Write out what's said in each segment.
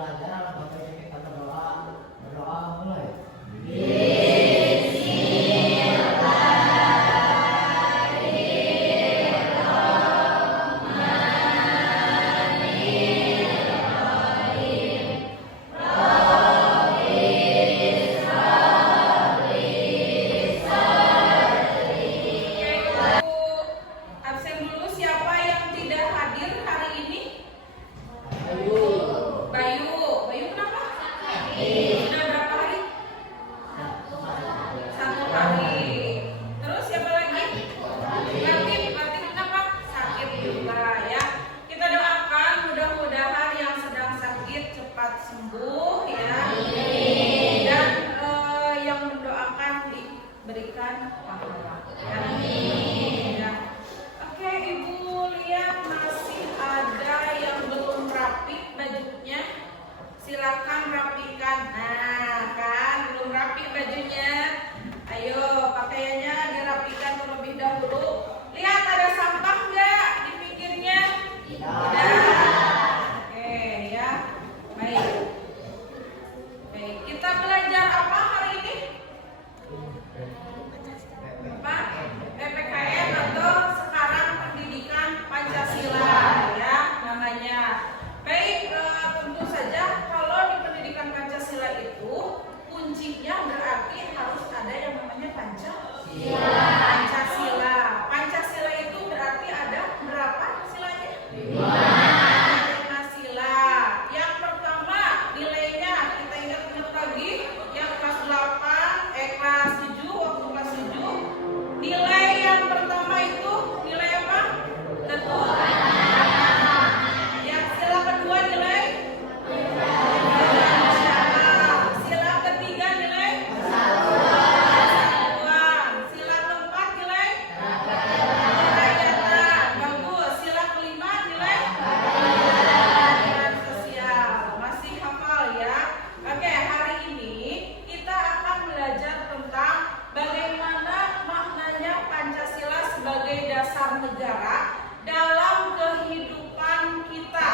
pelajaran Bapak Ibu kita berdoa mulai. Silakan rapikan. Nah, kan belum rapi bajunya. Ayo, pakaiannya dirapikan terlebih dahulu. Lihat ada sampah nggak di pinggirnya? Tidak. Oke, ya. Baik. Baik, kita belajar apa hari ini? Apa? PPKN atau sekarang pendidikan Pancasila, ya namanya. Baik, tentu saja kalau di pendidikan Pancasila itu kuncinya berarti harus ada yang namanya Pancasila. Pancasila itu berarti ada berapa silanya? 5 sila. Yang pertama nilainya kita ingat-ingat lagi yang kelas 7 waktu kelas 7 nilai yang pertama itu nilai apa? Tentu. Negara dalam kehidupan kita,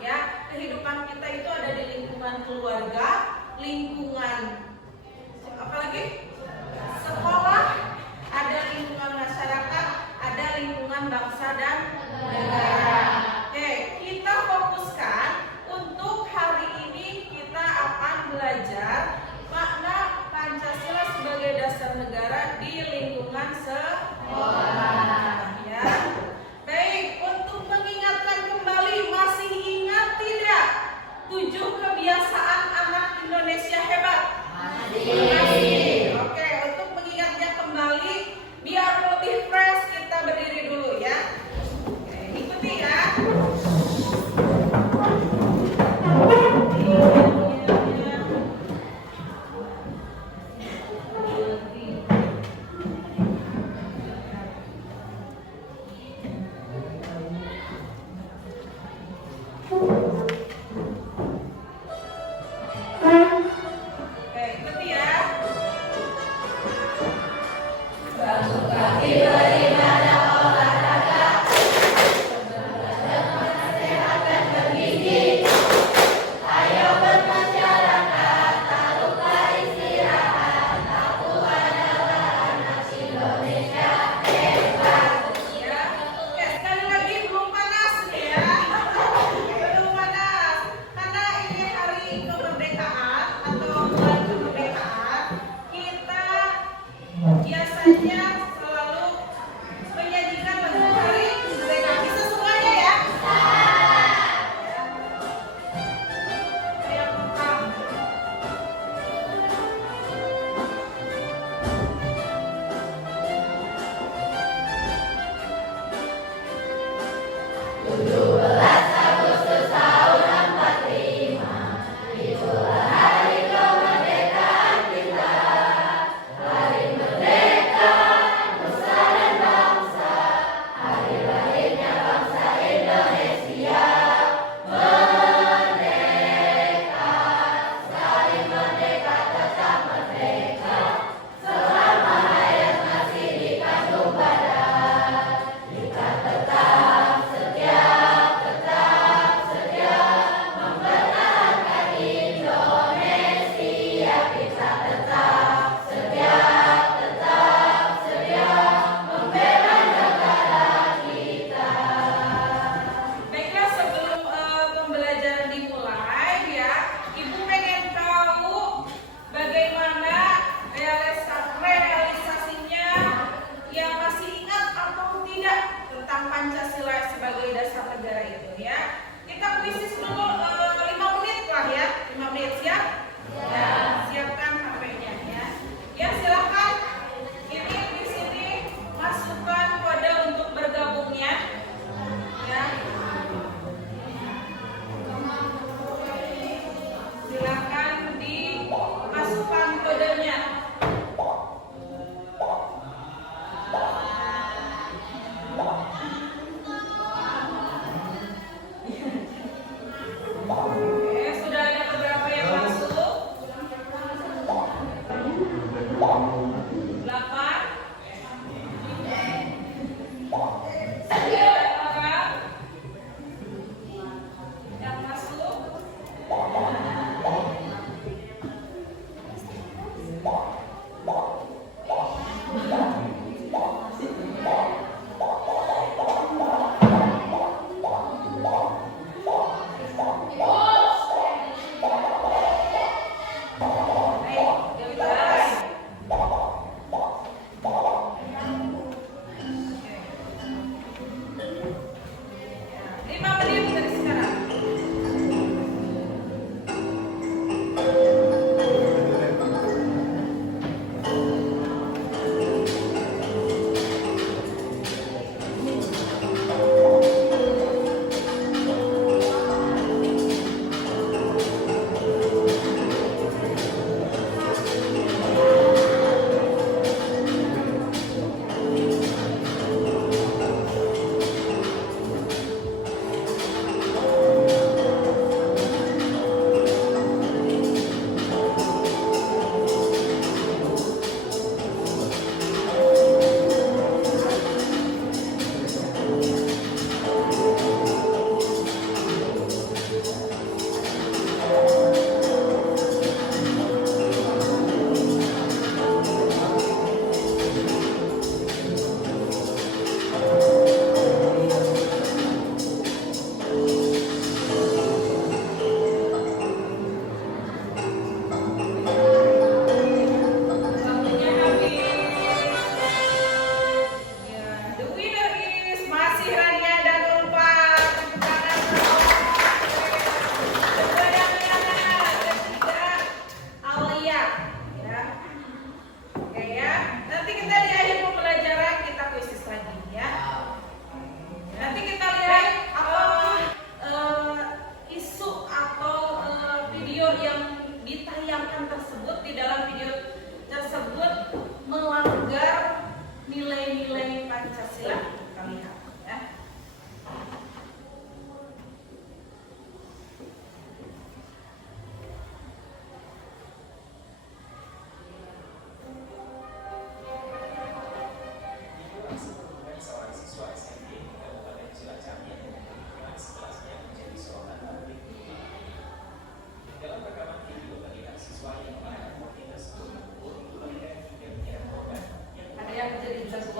ya. Kehidupan kita itu ada di lingkungan keluarga, lingkungan apalagi sekolah, ada lingkungan masyarakat, ada lingkungan bangsa dan negara. Oke, kita fokuskan untuk hari ini kita akan belajar makna Pancasila sebagai dasar negara di lingkungan sekolah. Baik, untuk mengingatkan kembali, masih ingat tidak 7 kebiasaan anak Indonesia hebat? Masih. Oke, untuk mengingatnya kembali biar lebih fresh kita berdiri dulu ya. Oke, ikuti ya.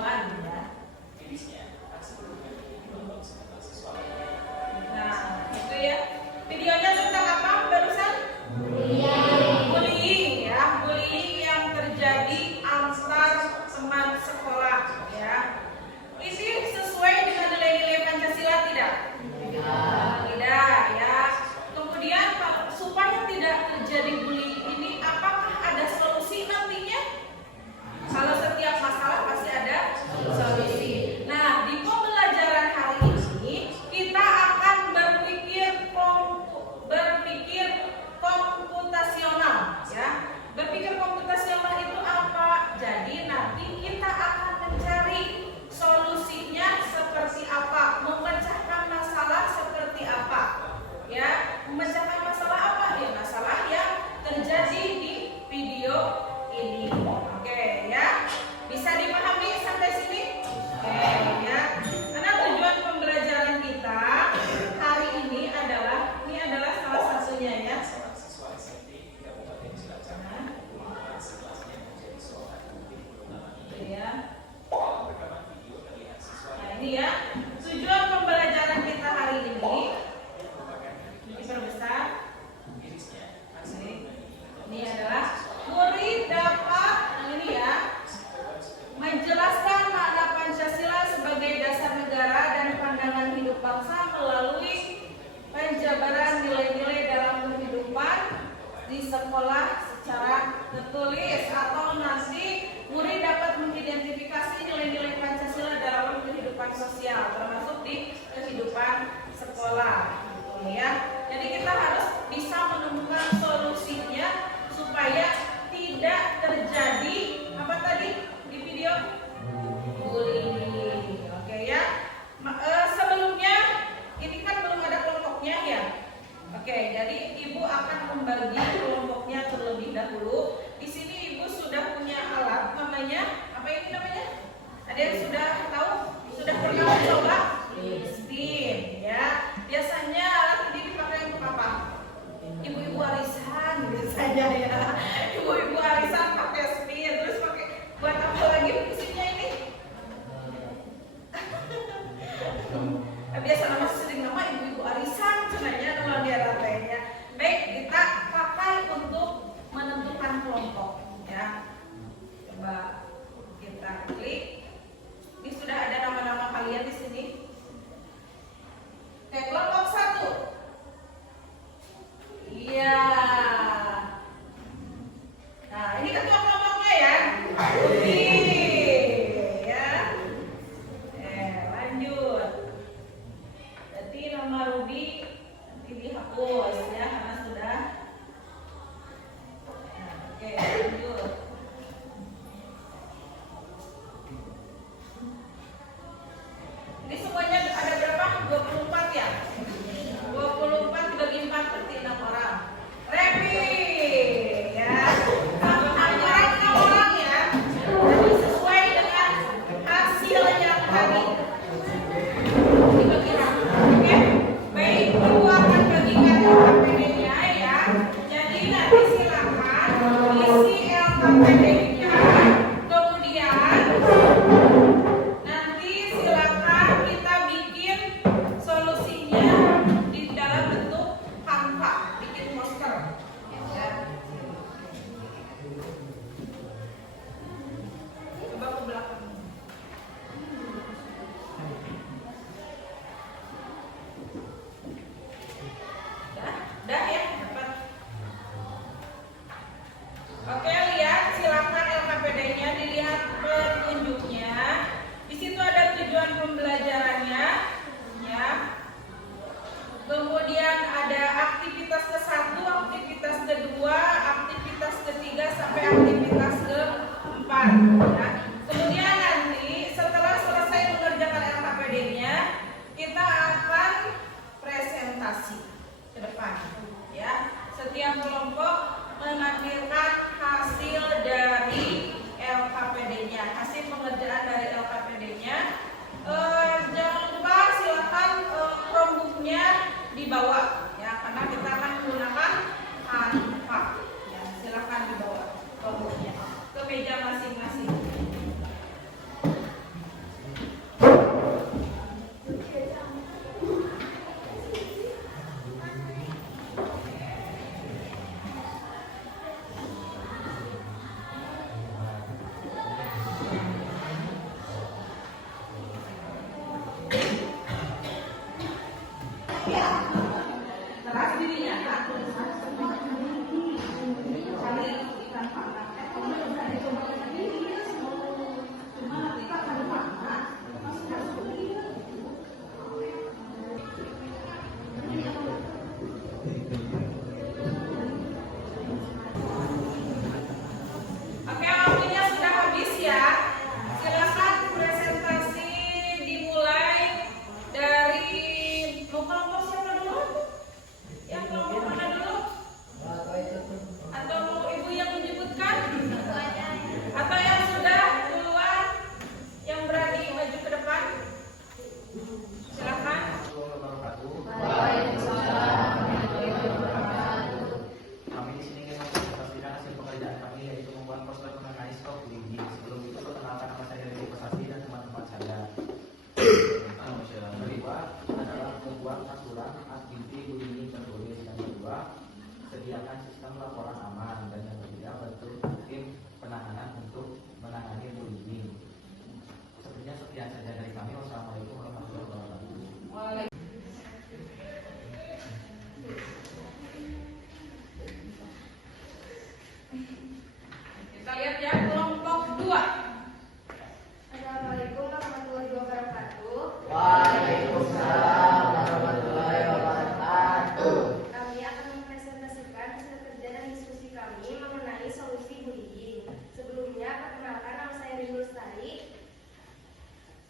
mingguan ya. Nah, itu ya. Videonya tentang apa barusan? Bullying ya, bullying yang terjadi antar teman sekolah ya. Ini sesuai dengan nilai-nilai Pancasila tidak? Tidak ya. Kemudian supaya tidak terjadi bullying ini, apakah ada solusi nantinya? Kalau setiap masalah pasti ada solusi. Nah, di pembelajaran hari ini kita akan berpikir komputasional ya. Berpikir komputasional itu apa? Jadi nanti kita akan mencari solusinya seperti apa, memecahkan masalah seperti apa. Ya, memecahkan masalah apa? Ya, masalah yang terjadi di video ini. Oke, ya. Bisa dipahami sampai sini? Oke, ya. Karena tujuan pembelajaran kita hari ini adalah salah satunya ya. Nah, ini ya. Tujuan pembelajaran kita hari ini diperbesar. Ini adalah murid dapat ini ya, menjelaskan makna Pancasila sebagai dasar negara dan pandangan hidup bangsa melalui penjabaran nilai-nilai dalam kehidupan di sekolah secara tertulis, atau nanti murid dapat mengidentifikasi nilai-nilai Pancasila dalam kehidupan sosial, termasuk di kehidupan sekolah, gitu ya. Jadi kita harus bisa menemukan solusinya supaya tidak terjadi apa tadi di video bullying. Oke ya. Sebelumnya ini kan belum ada kelompoknya ya. Oke, jadi ibu akan membagi kelompoknya terlebih dahulu. Di sini ibu sudah punya alat, namanya apa ini namanya? Ada yang sudah tahu? Sudah pernah mencoba? Spin ya. Biasanya alat ini dipakai untuk apa? Ibu-ibu arisan biasanya ya. Ibu-ibu arisan pakai spin, terus pakai buat apa lagi mesinnya ini? Biasa nama sering nama ibu-ibu arisan sebenarnya nama dia ratenya. Baik, kita pakai untuk menentukan kelompok ya. Coba kita klik. Ini sudah ada nama-nama kalian di sini. Oke, kelompok 1. Iya. Nah, ini ketua kelompoknya ya. Ruby. Ya. Lanjut. Berarti nama Ruby nanti dihapus ya karena sudah. Nah, oke, lanjut. Ini semuanya ada berapa? 24 ya? 24 dibagi 4 berarti 6 orang. Revi ya. 6 orang ya. Jadi sesuai dengan hasil yang tadi dibagi 6. Oke. Baik, ibu akan bagikan LKPD-nya ya. Jadi nanti silakan isi LKPD-nya. Kemudian nanti silakan kita bikin solusinya di dalam bentuk Canva, bikin poster. Ya. Coba ke belakang. Dah ya, dapat. Oke, lihat silakan LKPD-nya, dilihat petunjuknya. Di situ ada tujuan pembelajarannya, ya. Kemudian ada aktivitas ke-1, aktivitas ke-2, aktivitas ke-3 sampai aktivitas ke-4. Ya. Kemudian Keras dirinya Kak. Kali ikan panah. Cuma nanti Kak kali panah. Masih harus beli. Oke, waktunya sudah habis ya. Silakan presentasi dimulai dari kelompok siapa dulu? Yang kelompok mana dulu? Atau mau ibu yang menyebutkan? Atau yang sudah duluan yang berani maju ke depan? Silakan. Kami di sini ingin mempresentasikan hasil pekerjaan kami, yaitu membuat poster mengenai stok bullying. Sebelum itu perkenalkan nama saya Dewi Kosasi dan teman-teman saya. Kedua adalah membuat aturan anti bullying tertulis. Yang kedua, sediakan sistem laporan aman. Dan yang ketiga, bentuk tim penanganan untuk menangani bullying. Sepertinya sekian saja dari kami. Wassalamualaikum warahmatullahi wabarakatuh. Kita lihat ya kelompok 2. Assalamualaikum warahmatullahi wabarakatuh. Waalaikumsalam warahmatullahi wabarakatuh. Kami akan mempresentasikan hasil kerja dan diskusi kami mengenai solusi bullying. Sebelumnya, perkenalkan nama saya Rindu Lestari.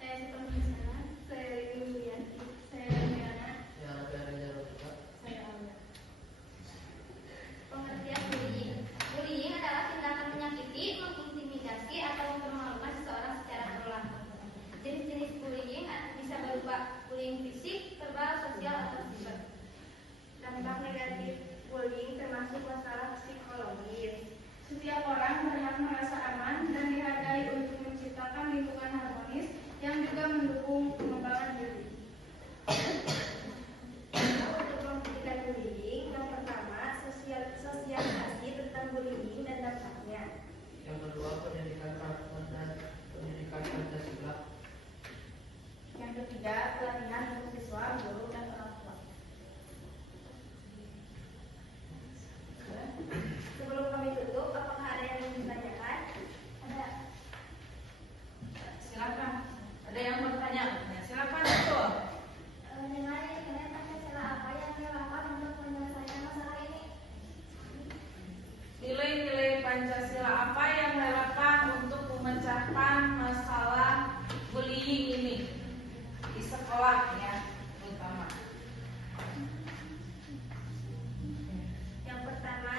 Saya Sita Misalnya. Saya Rindu Yulianti. Saya Damiana. Saya Alda. Pengertian bullying. Bullying adalah tindakan menyakiti, mengintimidasi, atau mempermalukan seseorang secara berulang. Jenis-jenis bullying bisa berupa bullying fisik, verbal, sosial, atau siber. Dampak negatif bullying termasuk masalah psikologis. Setiap orang berhak merasa aman dan dihargai untuk menciptakan lingkungan harmonis yang juga mendukung pengembangan diri. Untuk membuktikan bullying, yang pertama sosialisasi tentang bullying dan dampaknya. Yang kedua, pendidikan karakter dan pendidikan Pancasila. Yang ketiga, pelatihan untuk siswa, guru, dan orang tua. Sebelum kami tutup, apakah ada yang ingin ditanyakan? Ada. Silakan. Ada yang bertanya? Silakan betul. Nilai Pancasila apa yang relevan untuk menyelesaikan masalah ini? Nilai-nilai Pancasila apa yang relevan untuk memecahkan masalah bullying ini di sekolah ya, terutama. Yang pertama,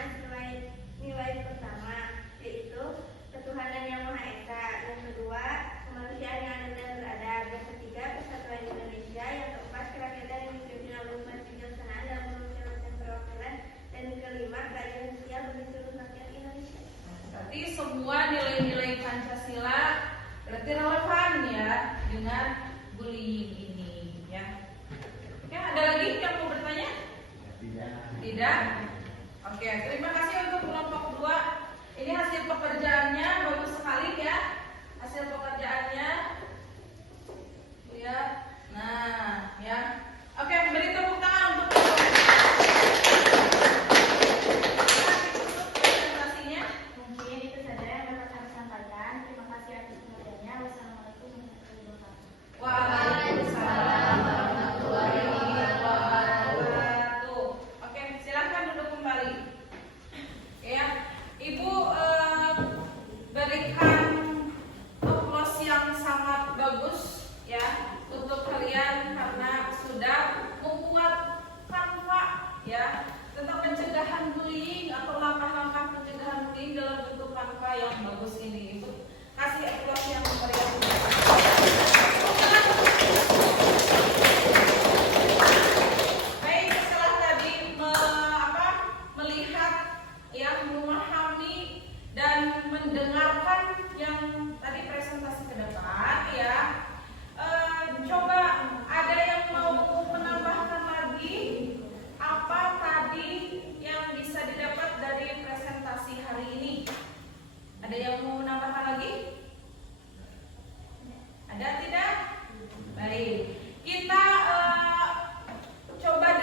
nilai pertama yaitu ketuhanan yang Maha Esa. Yang kedua, kemanusiaan yang adil dan beradab. Yang ketiga, persatuan Indonesia. Yang keempat, kerakyatan yang dipimpin oleh umat kebijaksanaan dalam menciptakan perwakilan. Dan kelima, keadilan sosial bagi seluruh rakyat Indonesia. Berarti semua nilai-nilai Pancasila berarti relevan ya dengan bullying ini ya. Oke, ada lagi yang mau bertanya? Tidak? Oke, terima kasih untuk kelompok 2. Ini hasil pekerjaannya bagus sekali ya. Hasil pekerjaannya lihat. Nah, ya. Oke, beri tepuk tangan untuk presentasinya. Mungkin itu saja yang dapat kami sampaikan. Terima kasih atas perhatiannya. Wassalamualaikum warahmatullahi wabarakatuh. Waalaikumsalam warahmatullahi wabarakatuh. Oke, silakan duduk kembali. Ya, Ibu berikan toplos yang sangat bagus ya untuk kalian karena sudah membuat kanva ya tentang pencegahan bullying atau langkah-langkah pencegahan bullying dalam bentuk kanva yang bagus ini. Ibu kasih toplos yang meriah. Baik, setelah tadi melihat yang memahami dan mendengarkan yang tadi presentasi ke depan ya, coba ada yang mau menambahkan lagi apa tadi yang bisa didapat dari presentasi hari ini? Ada yang mau menambahkan lagi? Ada tidak? Baik, kita coba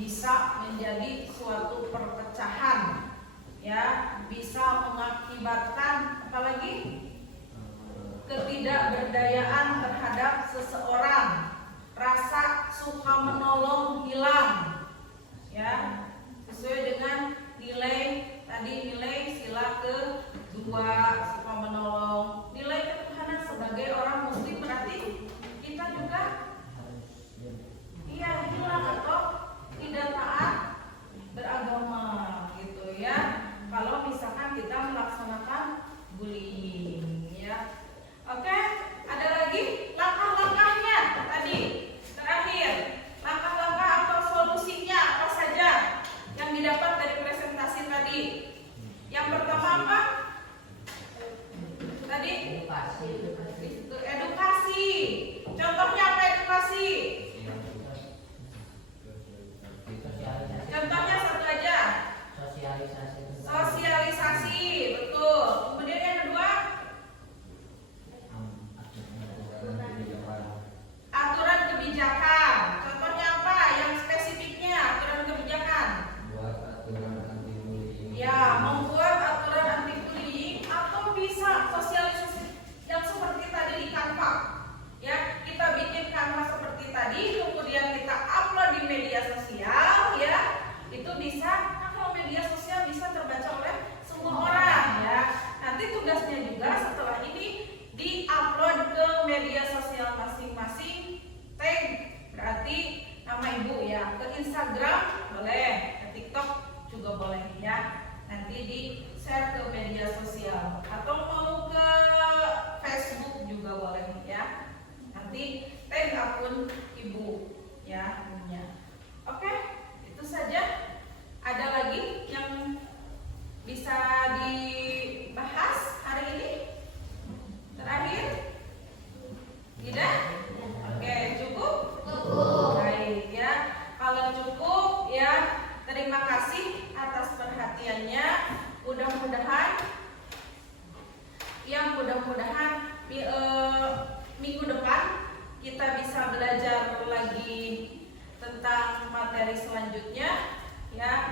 bisa menjadi suatu perpecahan, ya, bisa mengakibatkan apalagi ketidakberdayaan terhadap seseorang, rasa suka menolong hilang, ya, sesuai dengan nilai tadi, nilai sila kedua, suka menolong, nilai ketuhanan sebagai orang muslim, berarti kita juga iya hilang atau tidak taat beragama gitu ya, kalau misalkan kita melaksanakan bullying, ya. Oke, ada lagi langkah-langkahnya tadi. Terakhir, langkah-langkah atau solusinya apa saja yang didapat dari presentasi tadi. Yang pertama apa? Tadi? Edukasi. Contohnya apa edukasi? Contohnya satu aja. Sosialisasi, betul. Kemudian yang kedua, aturan kebijakan. Contohnya apa? Yang spesifiknya aturan kebijakan. Ya, membuat aturan anti bullying atau bisa sosialisasi yang seperti tadi di Canva. Ya, kita bikin Canva seperti tadi, kemudian kita upload di media sosial, ya. Itu bisa, nah kalau media sosial bisa terbaca oleh semua orang, ya. Nanti tugasnya juga setelah ini di-upload ke media sosial masing-masing, tag berarti nama ibu, ya. Ke Instagram boleh, ke TikTok juga boleh, ya. Nanti di-share ke media sosial atau mau ke Facebook juga boleh, ya. Nanti tag akun ibu, ya, punya. Oke, itu saja. Ada lagi yang bisa dibahas hari ini? Terakhir? Tidak? Oke, cukup? Baik, ya. Kalau cukup, ya, terima kasih atas perhatiannya. Mudah-mudahan minggu depan kita bisa belajar lagi tentang materi selanjutnya, ya.